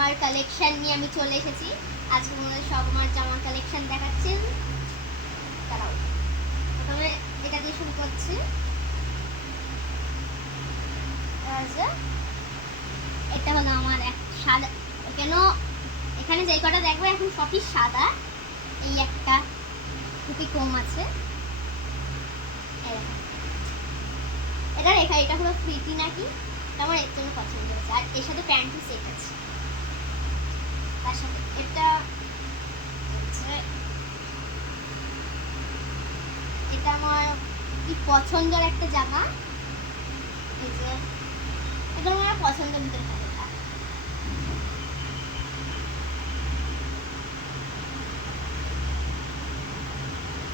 জামার কালেকশন নিয়ে আমি চলে এসেছি। আজকে তোমাদের সব আমার জামার কালেকশন দেখাচ্ছি। দাঁড়াও, প্রথমে এটা দিয়ে শুরু করছি। এটা হলো আমার এক সাদা, কেন এখানে যেই কটা দেখবে এখন সবই সাদা। এই একটা খুবই কম আছে, এটা রেখা। এটা হলো ফ্রিটি নাকি, আমার এর জন্য পছন্দ হয়েছে। আর এর সাথে প্যান্টও সেট আছে, তার সাথে এটা এটা আমার কি পছন্দের একটা জামা। এই যে এটা আমার পছন্দের ভিতরে থাকে।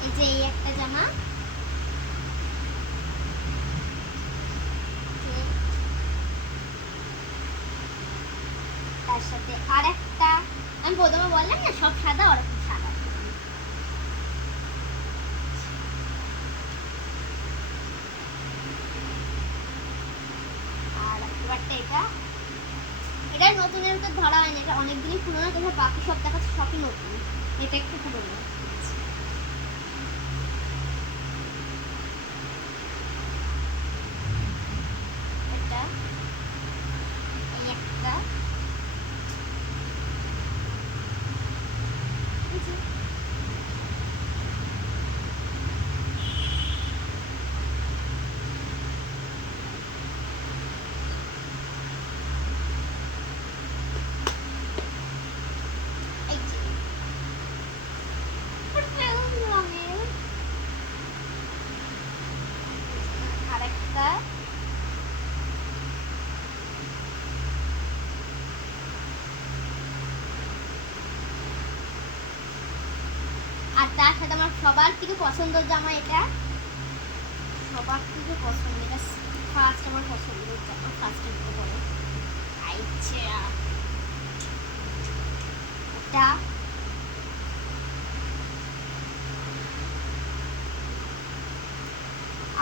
এই যে এই একটা জামা, তার সাথে আর একটা, আমি প্রথমে বললাম না সব সাদা, ওরকম সাদা। আর এবারটা এটা নতুনের তো ধরা হয়নি, এটা অনেকদিনই পুরোনো, তবে বাকি সব দেখাচ্ছে সবই নতুন। এটা একটু পুরোনো। এটা এই একটা, আর তার সাথে আমার সবার থেকে পছন্দের জামা, এটা সবার থেকে পছন্দ, এটা ফার্স্ট আমার পছন্দের জামা, ফার্স্ট দিতে বলে। আচ্ছা এটা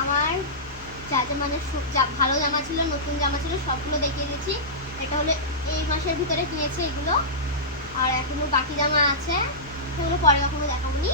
আমার যা যা মানে ভালো জামা ছিল, নতুন জামা ছিল, সবগুলো দেখিয়ে দিয়েছি। এটা হলো এই মাসের ভিতরে কিনেছি এগুলো, আর এখনো বাকি জামা আছে, সেগুলো পরে কখনো দেখাবো নি।